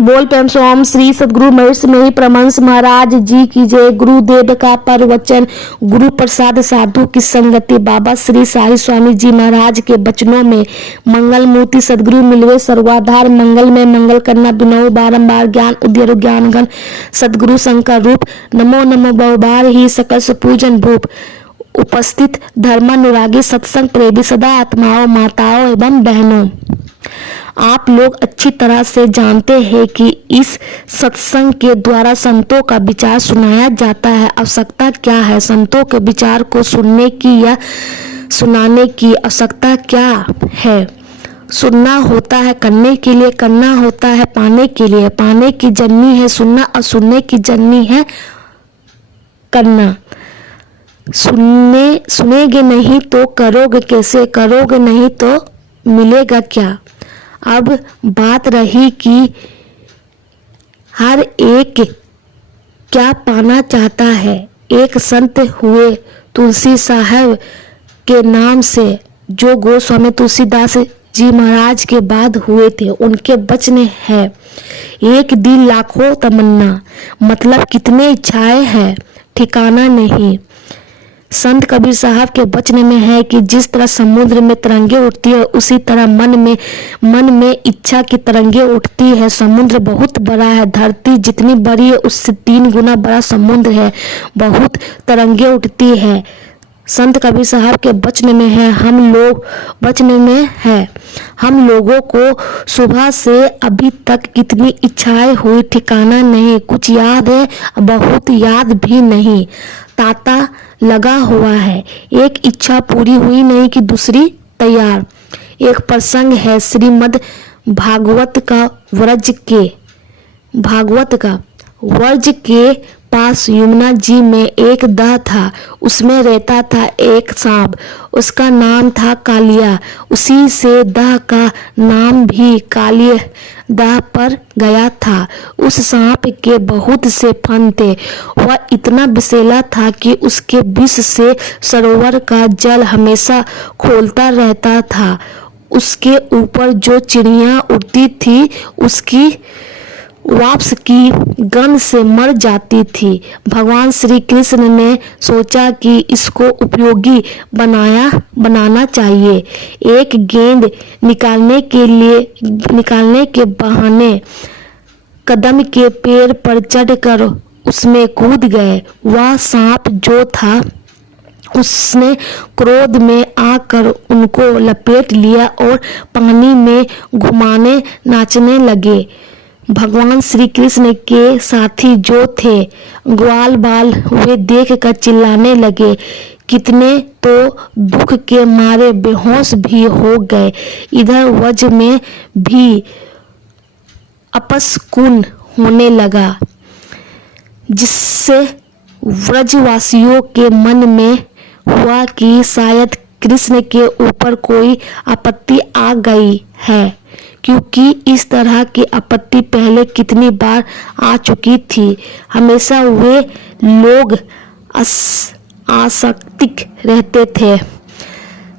बोल प्रेम से ओम श्री सदगुरु महर्षि मही परमहंस महाराज जी की जय। गुरुदेव का प्रवचन, गुरु प्रसाद साधु की संगति। बाबा श्री साई स्वामी जी महाराज के बचनों में मंगल मूर्ति सदगुरु मिलवे सर्वाधार। मंगल में मंगल करना बिनऊ बारंबार, ज्ञान उद्यर ज्ञान गण सदगुरु शंकर रूप। नमो नमो बहुबार ही सकल सुपूजन भूप। उपस्थित धर्मानुरागी सत्संग प्रेमी सदा आत्माओं, माताओं एवं बहनों, आप लोग अच्छी तरह से जानते हैं कि इस सत्संग के द्वारा संतों का विचार सुनाया जाता है। आवश्यकता क्या है? संतों के विचार को सुनने की या सुनाने की आवश्यकता क्या है? सुनना होता है करने के लिए, करना होता है पाने के लिए। पाने की जननी है सुनना और सुनने की जननी है करना। सुनेगे नहीं तो करोगे कैसे? करोगे नहीं तो मिलेगा क्या? अब बात रही कि हर एक क्या पाना चाहता है। एक संत हुए तुलसी साहब के नाम से, जो गोस्वामी तुलसीदास जी महाराज के बाद हुए थे। उनके वचन है, एक दिल लाखों तमन्ना। मतलब कितने इच्छाएं हैं ठिकाना नहीं। संत कबीर साहब के वचन में है कि जिस तरह समुद्र में तरंगे उठती है, उसी तरह मन में इच्छा की तरंगे उठती है। समुद्र बहुत बड़ा है, धरती जितनी बड़ी है उससे 3 गुना बड़ा समुद्र है। बहुत तरंगे उठती है। संत कबीर साहब के वचन में है, हम लोगों को सुबह से अभी तक कितनी इच्छाएं हुई ठिकाना नहीं। कुछ याद है, बहुत याद भी नहीं। तांता लगा हुआ है, एक इच्छा पूरी हुई नहीं कि दूसरी तैयार। एक प्रसंग है श्रीमद् भागवत का व्रज के पास यमुना जी में एक दह था। उसमें रहता था एक सांप, उसका नाम था कालिया। उसी से दह का नाम भी कालिया दह पर गया था। उस सांप के बहुत से फन थे। वह इतना विषैला था कि उसके विष से सरोवर का जल हमेशा खौलता रहता था। उसके ऊपर जो चिड़िया उड़ती थी उसकी वाष्प की गंध से मर जाती थी। भगवान श्री कृष्ण ने सोचा कि इसको उपयोगी बनाना चाहिए। एक गेंद निकालने के बहाने कदम के पेड़ पर चढ़कर उसमें कूद गए। वह सांप जो था उसने क्रोध में आकर उनको लपेट लिया और पानी में घुमाने नाचने लगे। भगवान श्री कृष्ण के साथी जो थे ग्वाल बाल वे देख कर चिल्लाने लगे। कितने तो दुख के मारे बेहोश भी हो गए। इधर व्रज में भी अपशकुन होने लगा, जिससे व्रजवासियों के मन में हुआ कि शायद कृष्ण के ऊपर कोई आपत्ति आ गई है, क्योंकि इस तरह की आपत्ति पहले कितनी बार आ चुकी थी। हमेशा वे लोग आसक्तिक रहते थे।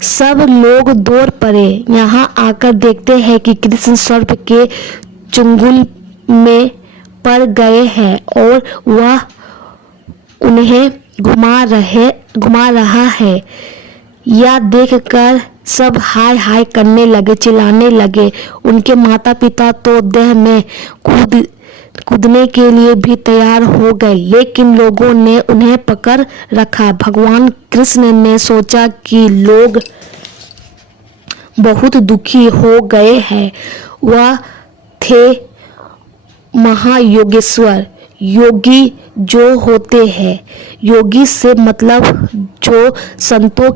सब लोग दौड़ पड़े। यहाँ आकर देखते हैं कि कृष्ण सर्प के चुंगल में पड़ गए हैं और वह उन्हें घुमा रहा है। यह देखकर सब हाय हाय करने लगे, चिल्लाने लगे। उनके माता पिता तो देह में कूदने के लिए भी तैयार हो गए, लेकिन लोगों ने उन्हें पकड़ रखा। भगवान कृष्ण ने सोचा कि लोग बहुत दुखी हो गए हैं। वह थे महायोगेश्वर, योगी जो होते हैं। योगी से मतलब जो संतों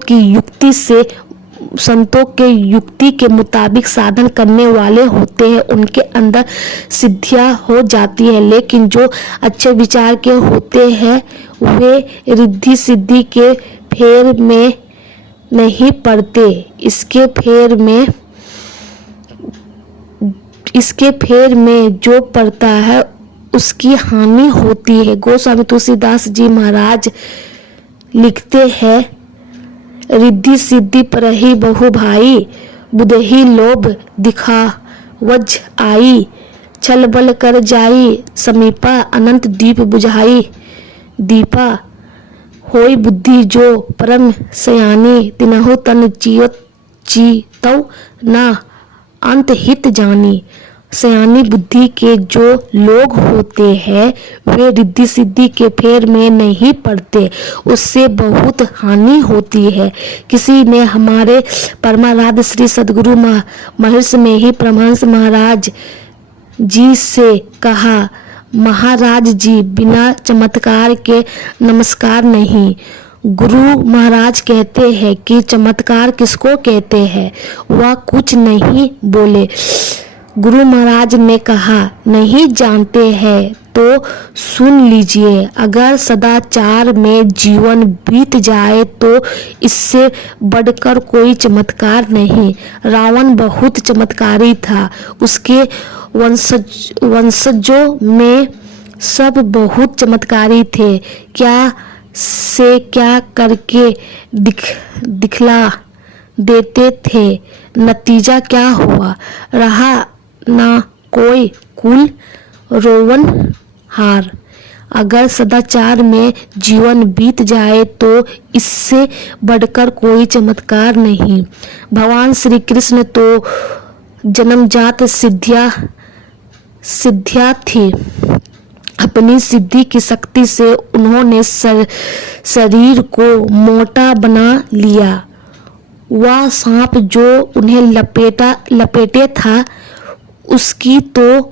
के युक्ति के मुताबिक साधन करने वाले होते हैं। उनके अंदर सिद्धियां हो जाती है, लेकिन जो अच्छे विचार के होते हैं वे रिद्धि सिद्धि के फेर में नहीं पड़ते। इसके फेर में जो पड़ता है उसकी हानि होती है। गोस्वामी तुलसीदास जी महाराज लिखते हैं, रिद्धि सिद्धि परहि बहु भाई, बुधहि लोभ दिखावज आई। छल बल कर जाई समीपा, अनंत दीप बुझाई दीपा। होई बुद्धि जो परम सयानी, तिनहु तन चीतौ ना अंत हित जानी। सयानी बुद्धि के जो लोग होते हैं वे रिद्धि सिद्धि के फेर में नहीं पड़ते, उससे बहुत हानि होती है। किसी ने हमारे परमाराध्य श्री सद्गुरु महर्षि में ही परमहंस महाराज जी से कहा, महाराज जी बिना चमत्कार के नमस्कार नहीं। गुरु महाराज कहते हैं कि चमत्कार किसको कहते हैं? वह कुछ नहीं बोले। गुरु महाराज ने कहा, नहीं जानते हैं तो सुन लीजिए। अगर सदाचार में जीवन बीत जाए तो इससे बढ़कर कोई चमत्कार नहीं। रावण बहुत चमत्कारी था, उसके वंशजों में सब बहुत चमत्कारी थे। क्या से क्या करके दिखला देते थे। नतीजा क्या हुआ? रहा ना कोई कुल रोवन हार। अगर सदाचार में जीवन बीत जाए तो इससे बढ़कर कोई चमत्कार नहीं। भगवान श्री कृष्ण तो जन्मजात सिद्धियां थी। अपनी सिद्धि की शक्ति से उन्होंने शरीर को मोटा बना लिया। वह सांप जो उन्हें लपेटे था उसकी तो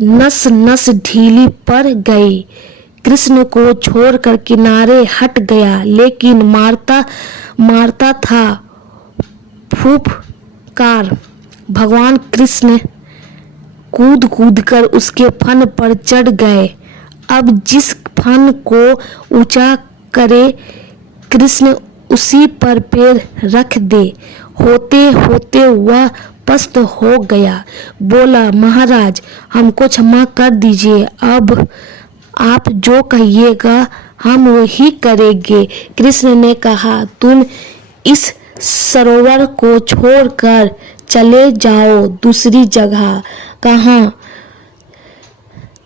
नस नस ढीली पड़ गई। कृष्ण को छोड़कर किनारे हट गया, लेकिन मारता था फूफकार। भगवान कृष्ण कूद कूद कर उसके फन पर चढ़ गए। अब जिस फन को ऊंचा करे कृष्ण उसी पर पैर रख दे। होते होते वह पस्त हो गया। बोला, महाराज हमको क्षमा कर दीजिए, अब आप जो कहिएगा हम वही करेंगे। कृष्ण ने कहा, तुम इस सरोवर को छोड़कर चले जाओ दूसरी जगह। कहाँ?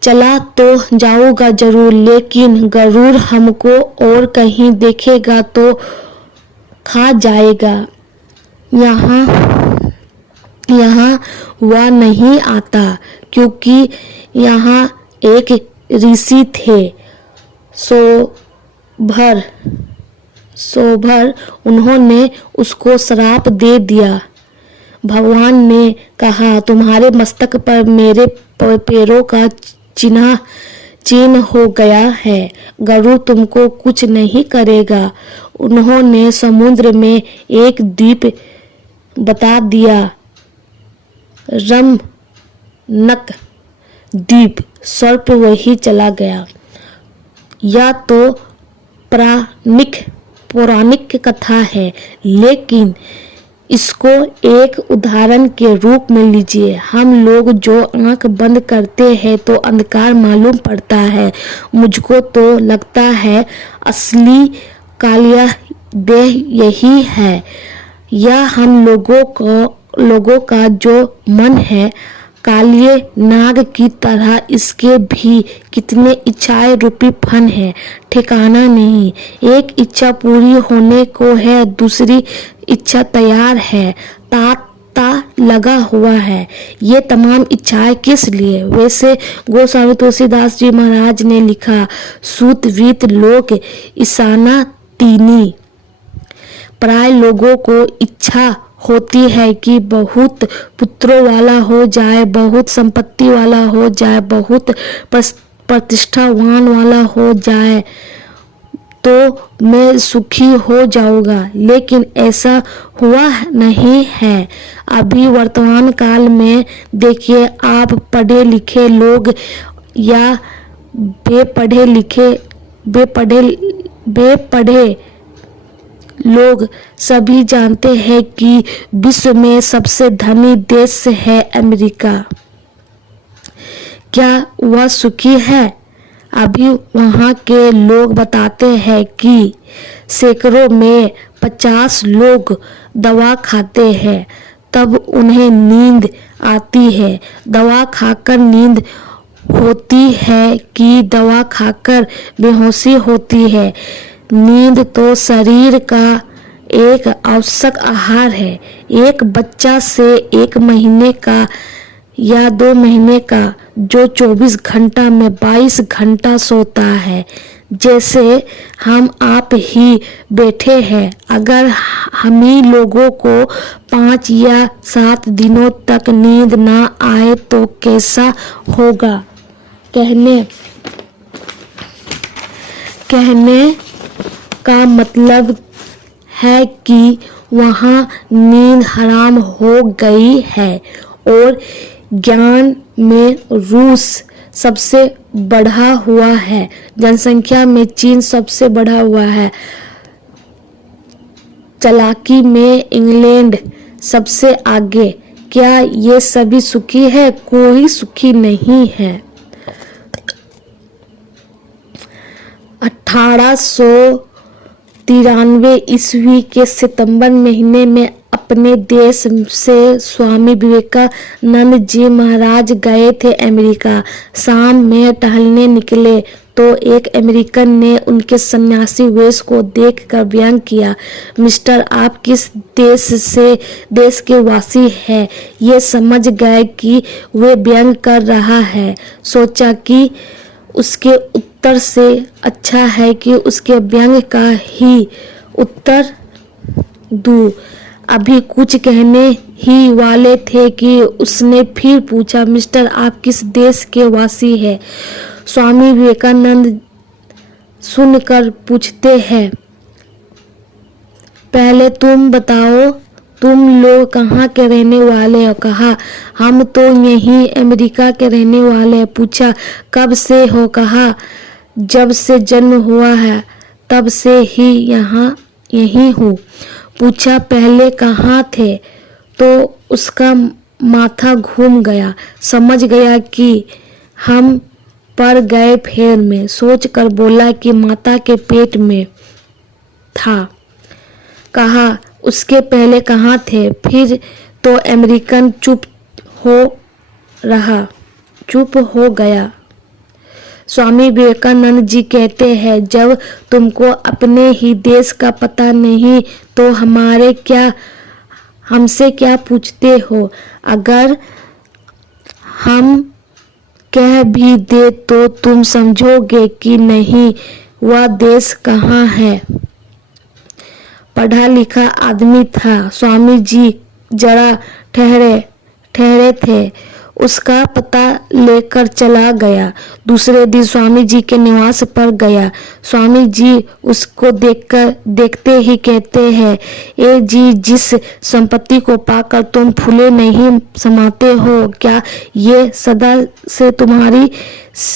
चला तो जाऊंगा जरूर, लेकिन गरुड़ हमको और कहीं देखेगा तो खा जाएगा। यहाँ वह नहीं आता, क्योंकि यहाँ एक ऋषि थे सोभर, उन्होंने उसको श्राप दे दिया। भगवान ने कहा, तुम्हारे मस्तक पर मेरे पैरों का चिन्ह हो गया है, गरुड़ तुमको कुछ नहीं करेगा। उन्होंने समुद्र में एक द्वीप बता दिया, रमनक द्वीप। सर्प वही चला गया। यह तो पौराणिक कथा है, लेकिन इसको एक उदाहरण के रूप में लीजिए। हम लोग जो आंख बंद करते हैं तो अंधकार मालूम पड़ता है। मुझको तो लगता है असली कालिया देह यही है। यह हम लोगों का जो मन है, कालिए नाग की तरह इसके भी कितने इच्छाएं रूपी फन है, ठिकाना नहीं। एक इच्छा पूरी होने को है, दूसरी इच्छा तैयार है, तांता लगा हुआ है। ये तमाम इच्छाएं किस लिए? वैसे गोस्वामी तुलसीदास जी महाराज ने लिखा, सूत वीत लोक ईशाना तीनी। प्राय लोगों को इच्छा होती है कि बहुत पुत्रों वाला हो जाए, बहुत संपत्ति वाला हो जाए, बहुत प्रतिष्ठावान वाला हो जाए तो मैं सुखी हो जाऊंगा। लेकिन ऐसा हुआ नहीं है। अभी वर्तमान काल में देखिए, आप पढ़े लिखे लोग या बेपढ़े लोग सभी जानते हैं कि विश्व में सबसे धनी देश है अमेरिका। क्या वह सुखी है? अभी वहाँ के लोग बताते हैं कि सैकड़ों में 50 लोग दवा खाते हैं, तब उन्हें नींद आती है। दवा खाकर नींद होती है कि दवा खाकर बेहोशी होती है? नींद तो शरीर का एक आवश्यक आहार है। एक बच्चा से 1 महीने का या 2 महीने का जो 24 घंटा में 22 घंटा सोता है, जैसे हम आप ही बैठे हैं, अगर हमी लोगों को 5 या 7 दिनों तक नींद ना आए तो कैसा होगा? कहने का मतलब है कि वहाँ नींद हराम हो गई है। और ज्ञान में रूस सबसे बढ़ा हुआ है, जनसंख्या में चीन सबसे बढ़ा हुआ है, चालाकी में इंग्लैंड सबसे आगे। क्या ये सभी सुखी है? कोई सुखी नहीं है। 1893 ईस्वी के सितंबर महीने में अपने देश से स्वामी विवेकानंद जी महाराज गए थे अमेरिका। शाम में टहलने निकले तो एक अमेरिकन ने उनके सन्यासी वेश को देखकर व्यंग किया। मिस्टर, आप किस देश के वासी हैं? ये समझ गए कि वे व्यंग कर रहा है। सोचा कि उसके उत्तर से अच्छा है कि उसके व्यंग का ही उत्तर दूं। अभी कुछ कहने ही वाले थे कि उसने फिर पूछा, मिस्टर, आप किस देश के वासी हैं? स्वामी विवेकानंद सुनकर पूछते हैं, पहले तुम बताओ, तुम लोग कहाँ के रहने वाले हो? कहा, हम तो यहीं अमेरिका के रहने वाले हैं। पूछा, कब से हो? कहा, जब से जन्म हुआ है तब से ही यहीं हूँ। पूछा, पहले कहाँ थे? तो उसका माथा घूम गया, समझ गया कि हम पड़ गए फेर में। सोच कर बोला कि माता के पेट में था। कहा, उसके पहले कहाँ थे? फिर तो अमेरिकन चुप हो गया। स्वामी विवेकानंद जी कहते हैं, जब तुमको अपने ही देश का पता नहीं तो हमसे क्या पूछते हो? अगर हम कह भी दे तो तुम समझोगे कि नहीं, वह देश कहाँ है। पढ़ा लिखा आदमी था। स्वामी जी जरा ठहरे थे, उसका पता लेकर चला गया। दूसरे दिन स्वामी जी के निवास पर गया। स्वामी जी उसको देखते ही कहते हैं, ए जी, जिस संपत्ति को पाकर तुम फूले नहीं समाते हो, क्या ये सदा से तुम्हारी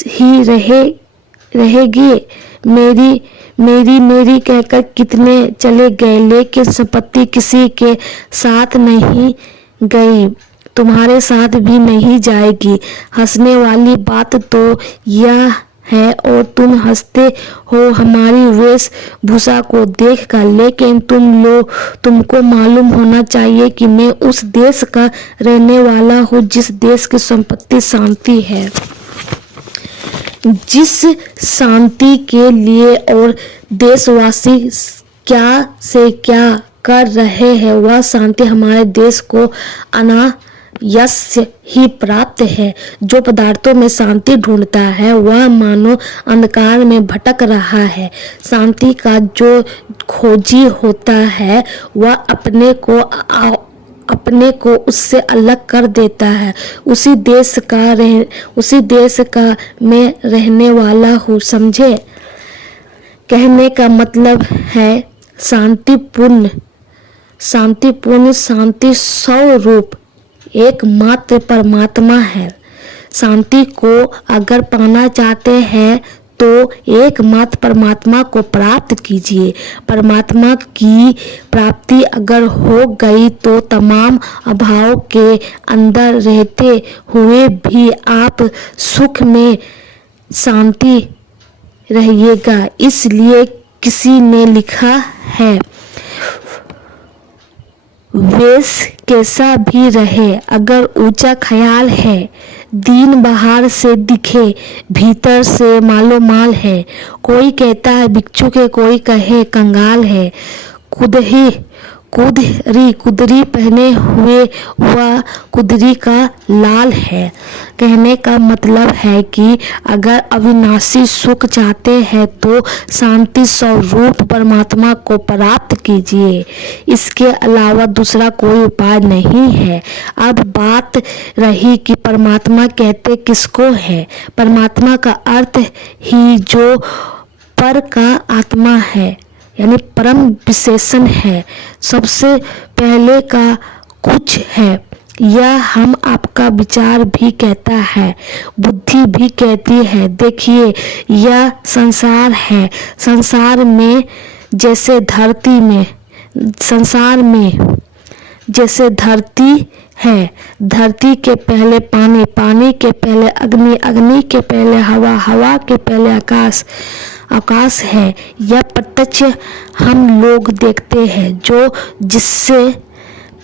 ही रहेगी? मेरी कहकर कितने चले गए, लेकिन संपत्ति किसी के साथ नहीं गई, तुम्हारे साथ भी नहीं जाएगी। हंसने वाली बात तो यह है, और तुम हंसते हो हमारी वेशभूषा को देखकर, लेकिन तुमको मालूम होना चाहिए कि मैं उस देश का रहने वाला हूँ जिस देश की संपत्ति शांति है। जिस शांति के लिए और देशवासी क्या से क्या कर रहे हैं, वह शांति हमारे देश को अनायास ही प्राप्त है। जो पदार्थों में शांति ढूंढता है वह मानो अंधकार में भटक रहा है। शांति का जो खोजी होता है वह अपने को उससे अलग कर देता है। उसी देश का मैं रहने वाला हूँ, समझे? कहने का मतलब है शांतिपूर्ण शांति स्वरूप एकमात्र परमात्मा है। शांति को अगर पाना चाहते हैं तो एकमात्र परमात्मा को प्राप्त कीजिए। परमात्मा की प्राप्ति अगर हो गई तो तमाम अभाव के अंदर रहते हुए भी आप सुख में शांति रहिएगा। इसलिए किसी ने लिखा है, वेश कैसा भी रहे, अगर ऊंचा ख्याल है, दीन बाहर से दिखे, भीतर से मालो माल है। कोई कहता है भिक्षुक है, कोई कहे कंगाल है। कुदरी पहने हुए वह कुदरी का लाल है। कहने का मतलब है कि अगर अविनाशी सुख चाहते हैं तो शांति स्वरूप परमात्मा को प्राप्त कीजिए, इसके अलावा दूसरा कोई उपाय नहीं है। अब बात रही कि परमात्मा कहते किसको है। परमात्मा का अर्थ ही जो पर का आत्मा है, यानी परम विशेषण है, सबसे पहले का कुछ है। यह हम आपका विचार भी कहता है, बुद्धि भी कहती है। देखिए, यह संसार है। संसार में जैसे धरती है, धरती के पहले पानी, पानी के पहले अग्नि, अग्नि के पहले हवा, हवा के पहले आकाश, आकाश है। यह प्रत्यक्ष हम लोग देखते हैं। जो जिससे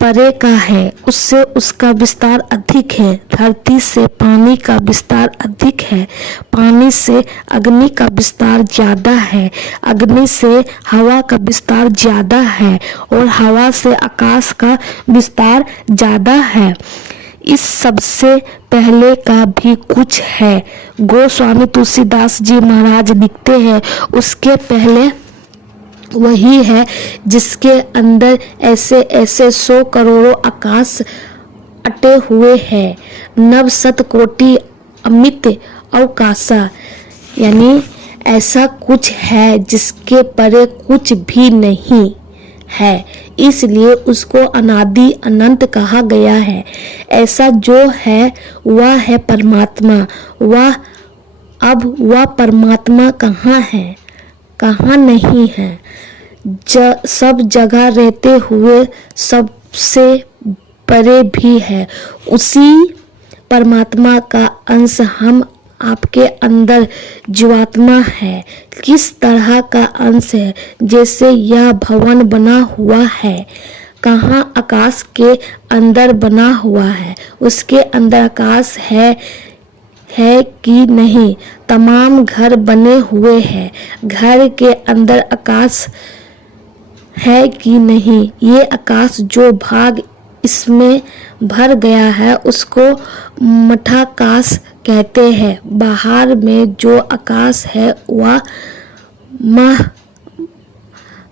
परे का है उससे उसका विस्तार अधिक है। धरती से पानी का विस्तार अधिक है, पानी से अग्नि का विस्तार ज्यादा है, अग्नि से हवा का विस्तार ज्यादा है और हवा से आकाश का विस्तार ज्यादा है। इस सबसे पहले का भी कुछ है। गोस्वामी तुलसीदास जी महाराज लिखते हैं, उसके पहले वही है जिसके अंदर ऐसे ऐसे 100 करोड़ों आकाश अटे हुए हैं, नव शत कोटि अमित अवकाशा, यानी ऐसा कुछ है जिसके परे कुछ भी नहीं है, इसलिए उसको अनादि अनंत कहा गया है। ऐसा जो है वह है परमात्मा। वह परमात्मा कहाँ है, कहाँ नहीं है। सब जगह रहते हुए सबसे परे भी है। उसी परमात्मा का अंश हम आपके अंदर जीवात्मा है। किस तरह का अंश है? जैसे यह भवन बना हुआ है, कहाँ आकाश के अंदर बना हुआ है, उसके अंदर आकाश है कि नहीं। तमाम घर बने हुए हैं, घर के अंदर आकाश है कि नहीं। ये आकाश जो भाग इसमें भर गया है उसको मठाकाश कहते हैं। बाहर में जो आकाश है वह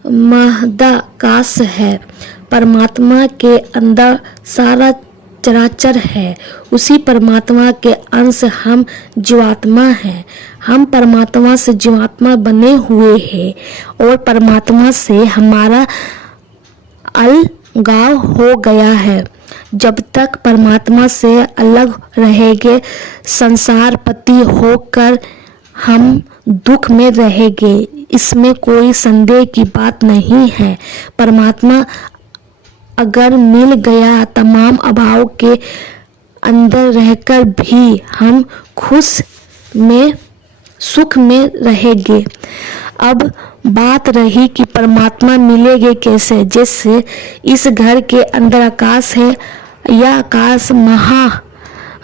महदाकाश है। परमात्मा के अंदर सारा चराचर है। उसी परमात्मा के अंश हम जीवात्मा हैं। हम परमात्मा से जीवात्मा बने हुए हैं और परमात्मा से हमारा अलगाव हो गया है। जब तक परमात्मा से अलग रहेंगे, संसारपति होकर हम दुख में रहेंगे, इसमें कोई संदेह की बात नहीं है। परमात्मा अगर मिल गया, तमाम अभाव के अंदर रहकर भी हम सुख में रहेंगे। अब बात रही कि परमात्मा मिलेंगे कैसे। जैसे इस घर के अंदर आकाश है, यह आकाश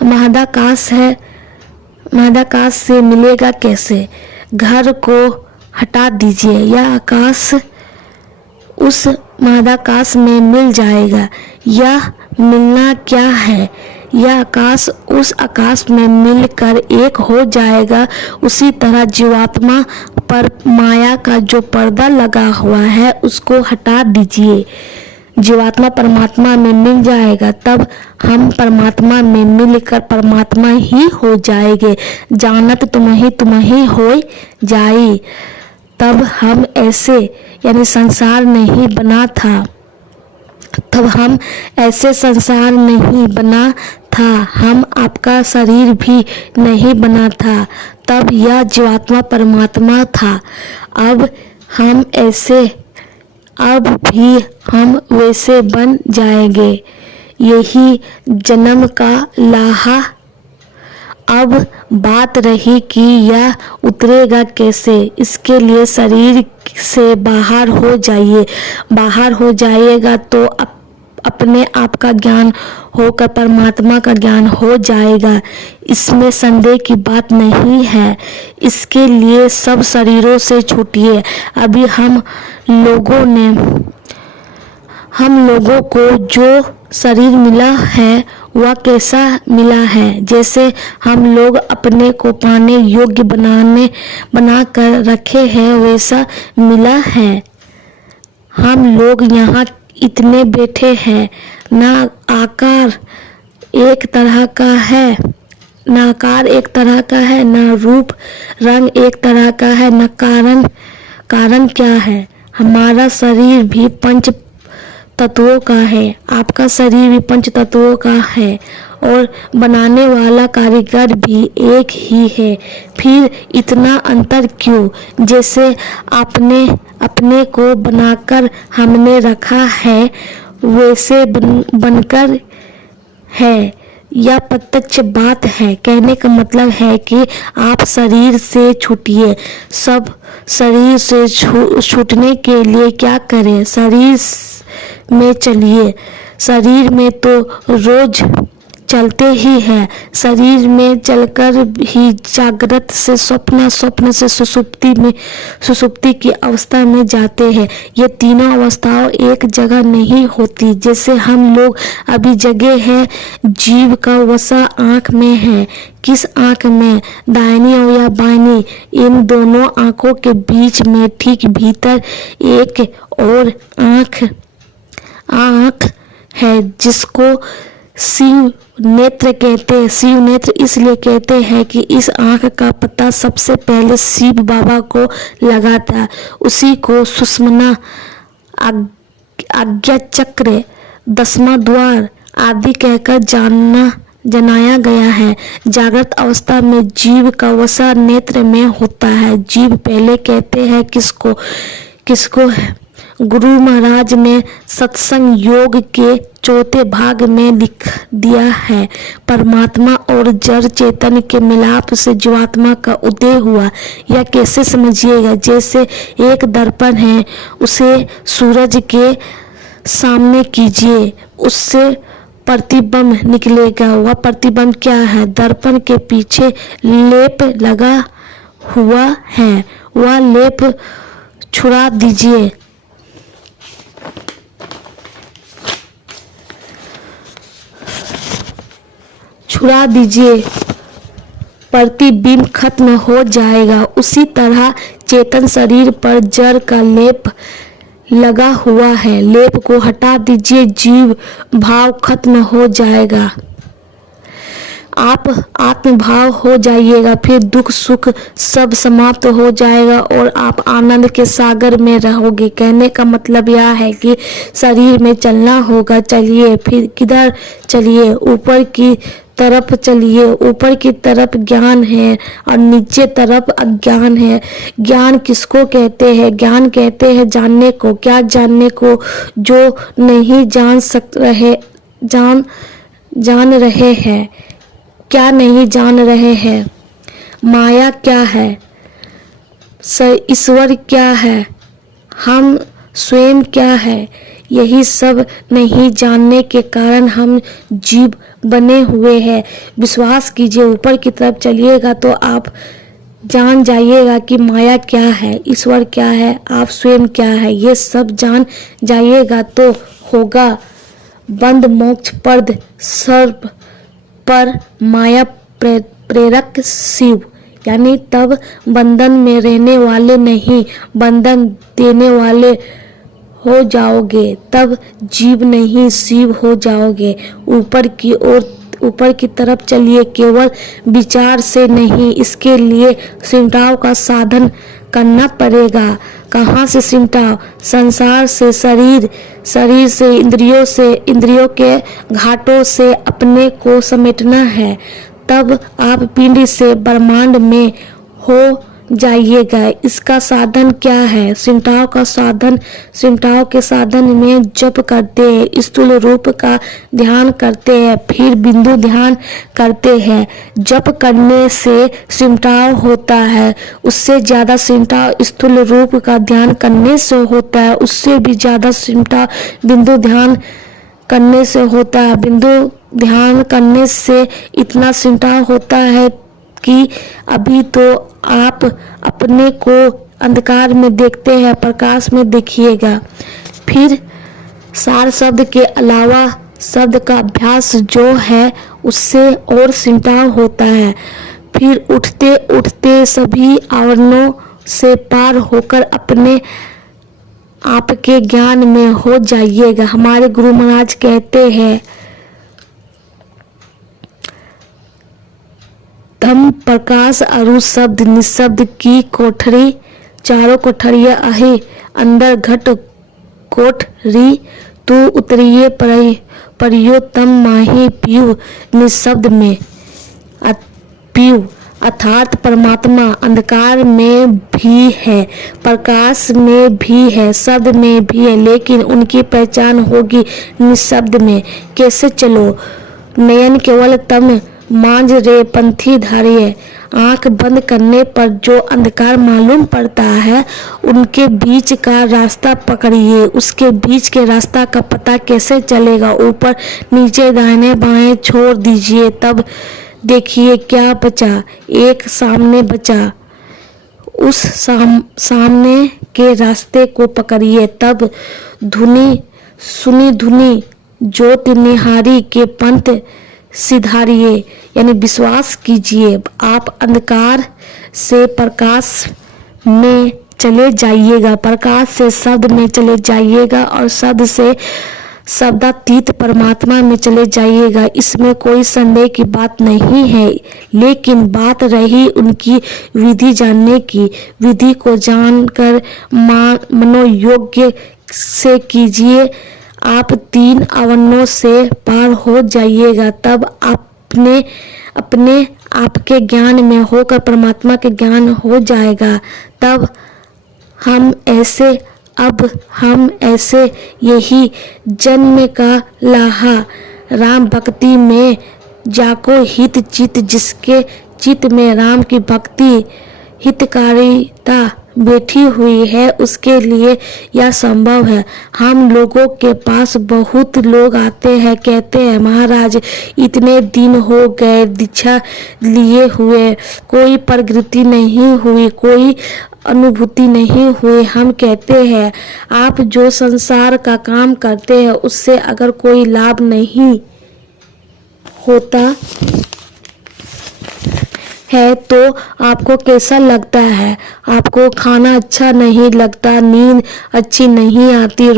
महदाकाश है, महदाकाश से मिलेगा कैसे? घर को हटा दीजिए, यह आकाश उस महदाकाश में मिल जाएगा। यह मिलना क्या है? यह आकाश उस आकाश में मिलकर एक हो जाएगा। उसी तरह जीवात्मा पर माया का जो पर्दा लगा हुआ है उसको हटा दीजिए, जीवात्मा परमात्मा में मिल जाएगा। तब हम परमात्मा में मिलकर परमात्मा ही हो जाएंगे। जानत तुम ही हो जाई। तब हम ऐसे, यानी संसार नहीं बना था, तब हम ऐसे संसार नहीं बना था, हम आपका शरीर भी नहीं बना था, तब यह जीवात्मा परमात्मा था। अब हम ऐसे, अब भी हम वैसे बन जाएंगे। यही जन्म का लाहा। अब बात रही कि यह उतरेगा कैसे। इसके लिए शरीर से बाहर हो जाइए। बाहर हो जाइएगा तो अपने आप का ज्ञान होकर परमात्मा का ज्ञान हो जाएगा। इसमें संदेह की बात नहीं है। इसके लिए सब शरीरों से छूटिए। अभी हम लोगों को जो शरीर मिला है वह कैसा मिला है? जैसे हम लोग अपने को पाने योग्य बना कर रखे हैं वैसा मिला है। हम लोग यहाँ इतने बैठे हैं, ना आकार एक तरह का है, ना रूप रंग एक तरह का है, न कारण क्या है? हमारा शरीर भी पंच तत्वों का है, आपका शरीर भी पंच तत्वों का है, और बनाने वाला कारीगर भी एक ही है। फिर इतना अंतर क्यों? जैसे आपने अपने को बनाकर हमने रखा है वैसे बनकर है। यह प्रत्यक्ष बात है। कहने का मतलब है कि आप शरीर से छूटिए। सब शरीर से छूटने के लिए क्या करें? शरीर में चलिए। शरीर में तो रोज चलते ही है। शरीर में चलकर ही जागृत से स्वप्न, स्वप्न से सुषुप्ति की अवस्था में जाते हैं। ये तीनों अवस्थाओं एक जगह नहीं होती। जैसे हम लोग अभी जगे हैं, जीव का वसा आँख में है। किस आँख में? दाहिनी या बाईनी? इन दोनों आँखों के बीच में ठीक भीतर एक और आँख है जिसको शिव नेत्र कहते हैं। शिव नेत्र इसलिए कहते हैं कि इस आँख का पता सबसे पहले शिव बाबा को लगा था। उसी को सुषुम्ना, आज्ञा चक्र, 10वां द्वार आदि कहकर जनाया गया है। जागृत अवस्था में जीव का वसा नेत्र में होता है। जीव पहले कहते हैं किसको है? गुरु महाराज ने सत्संग योग के 4 भाग में लिख दिया है। परमात्मा और जड़ चेतन के मिलाप से जीवात्मा का उदय हुआ। यह कैसे समझिएगा? जैसे एक दर्पण है, उसे सूरज के सामने कीजिए, उससे प्रतिबिंब निकलेगा। वह प्रतिबिंब क्या है? दर्पण के पीछे लेप लगा हुआ है। वह लेप छुड़ा दीजिए। प्रतिबिंब खत्म हो जाएगा। उसी तरह चेतन शरीर पर जड़ का लेप लगा हुआ है। लेप को हटा दीजिए, जीव भाव खत्म हो जाएगा। आप आत्मभाव हो जाइएगा। फिर दुख सुख सब समाप्त हो जाएगा और आप आनंद के सागर में रहोगे। कहने का मतलब यह है कि शरीर में चलना होगा। चलिए। फिर किधर चलिए? ऊपर की तरफ चलिए। ऊपर की तरफ ज्ञान है और नीचे तरफ अज्ञान है। ज्ञान किसको कहते हैं? ज्ञान कहते हैं जानने को। क्या जानने को? जो नहीं जान रहे हैं। क्या नहीं जान रहे हैं? माया क्या है? ईश्वर क्या है? हम स्वयं क्या है? यही सब नहीं जानने के कारण हम जीव बने हुए हैं। विश्वास कीजिए, ऊपर की तरफ चलिएगा तो आप जान जाइएगा कि माया क्या है, ईश्वर क्या है, आप स्वयं क्या है। ये सब जान जाइएगा तो होगा बंद मोक्ष पर्द सर्प पर माया प्रेरक शिव। यानी तब बंधन में रहने वाले नहीं, बंधन देने वाले हो जाओगे। तब जीव नहीं शिव हो जाओगे। ऊपर की तरफ चलिए। केवल विचार से नहीं, इसके लिए सिमटाव का साधन करना पड़ेगा। कहाँ से सिमटाव? संसार से, शरीर से, इंद्रियों के घाटों से अपने को समेटना है। तब आप पिंड से ब्रह्मांड में हो जाइएगा। इसका साधन क्या है? सिमटाव के साधन में जप करते हैं, स्थूल रूप का ध्यान करते हैं, फिर बिंदु ध्यान करते हैं। जप करने से सिमटाव होता है, उससे ज्यादा सिमटाव स्थूल रूप का ध्यान करने से होता है, उससे भी ज्यादा सिमटाव बिंदु ध्यान करने से होता है। बिंदु ध्यान करने से इतना सिमटाव होता है कि अभी तो आप अपने को अंधकार में देखते हैं, प्रकाश में देखिएगा। फिर सार शब्द के अलावा शब्द का अभ्यास जो है उससे और सिमटाव होता है। फिर उठते उठते सभी आवरणों से पार होकर अपने आपके ज्ञान में हो जाइएगा। हमारे गुरु महाराज कहते हैं, धम्म प्रकाश अरु शब्द निशब्द की कोठरी, चारों कोठरियां आहे अंदर घट कोठरी, तू उतरिए परियो तम माही पीयू निशब्द में पीयू। अर्थात परमात्मा अंधकार में भी है, प्रकाश में भी है, शब्द में भी है, लेकिन उनकी पहचान होगी निशब्द में। कैसे चलो नयन केवल तम मांझ रे पंथी धारिये। आंख बंद करने पर जो अंधकार मालूम पड़ता है उनके बीच का रास्ता पकड़िए। उसके बीच के रास्ता का पता कैसे चलेगा? ऊपर नीचे दाहिने बाएं छोड़ दीजिए, तब देखिए क्या बचा। एक सामने बचा, उस सामने के रास्ते को पकड़िए, तब धुनी ज्योति निहारी के पंथ सिधारिये। यानी विश्वास कीजिए, आप अंधकार से प्रकाश में चले जाइएगा, प्रकाश से शब्द में चले जाइएगा और शब्द से शब्दातीत परमात्मा में चले जाइएगा। इसमें कोई संदेह की बात नहीं है। लेकिन बात रही उनकी विधि जानने की। विधि को जानकर मनोयोग्य से कीजिए, आप 3 आवरणों से पार हो जाइएगा। तब अपने आपके ज्ञान में होकर परमात्मा के ज्ञान हो जाएगा। तब हम ऐसे यही जन्म का लाहा राम भक्ति में जाको हित चित, जिसके चित में राम की भक्ति हितकारिता बैठी हुई है, उसके लिए यह संभव है। हम लोगों के पास बहुत लोग आते हैं, कहते हैं महाराज इतने दिन हो गए दीक्षा लिए हुए, कोई प्रगति नहीं हुई, कोई अनुभूति नहीं हुई। हम कहते हैं आप जो संसार का काम करते हैं उससे अगर कोई लाभ नहीं होता है तो आपको कैसा लगता है? आपको खाना अच्छा नहीं लगता, नींद अच्छी नहीं आती,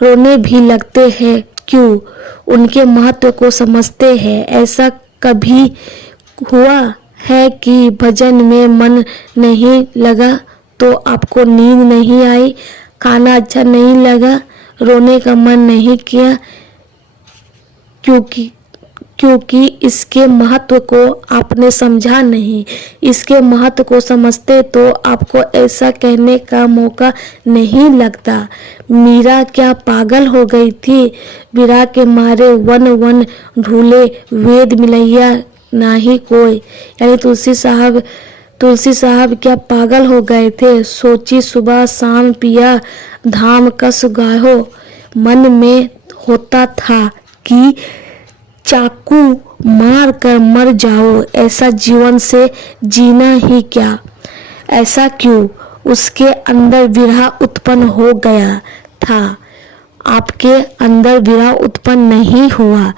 रोने भी लगते हैं। क्यों? उनके महत्व को समझते हैं। ऐसा कभी हुआ है कि भजन में मन नहीं लगा तो आपको नींद नहीं आई, खाना अच्छा नहीं लगा, रोने का मन नहीं किया? क्योंकि इसके महत्व को आपने समझा नहीं। इसके महत्व को समझते तो आपको ऐसा कहने का मौका नहीं लगता। मीरा क्या पागल हो गई थी? विरह के मारे वन ढूले, वेद मिलैया नाही कोई। यानी तुलसी साहब क्या पागल हो गए थे? सोची सुबह शाम पिया धाम कस गाहो। मन में होता था कि चाकू मार कर मर जाओ, ऐसा जीवन से जीना ही क्या? ऐसा क्यों? उसके अंदर विरह उत्पन्न हो गया था, आपके अंदर विरह उत्पन्न नहीं हुआ।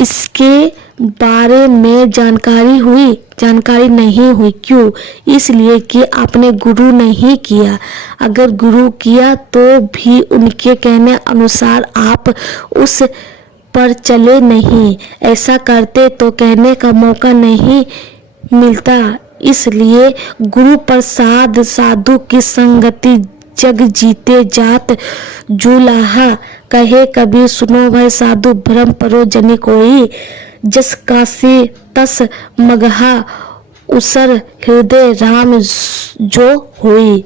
इसके बारे में जानकारी नहीं हुई। क्यों? इसलिए कि आपने गुरु नहीं किया। अगर गुरु किया तो भी उनके कहने अनुसार आप उस पर चले नहीं। ऐसा करते तो कहने का मौका नहीं मिलता। इसलिए गुरु प्रसाद साधु की संगति जग जीते जात जुलाहा। कहे कबीर सुनो भाई साधु भ्रम परो जनि कोई, जस काशी तस मगहा उसर हृदय राम जो होई।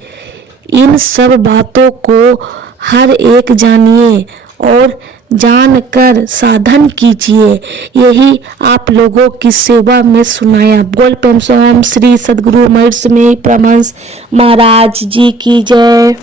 इन सब बातों को हर एक जानिए और जानकर साधन कीजिए। यही आप लोगों की सेवा में सुनाया। बोल प्रेम से ओम श्री सद्गुरु महेश में परमहंस महाराज जी की जय।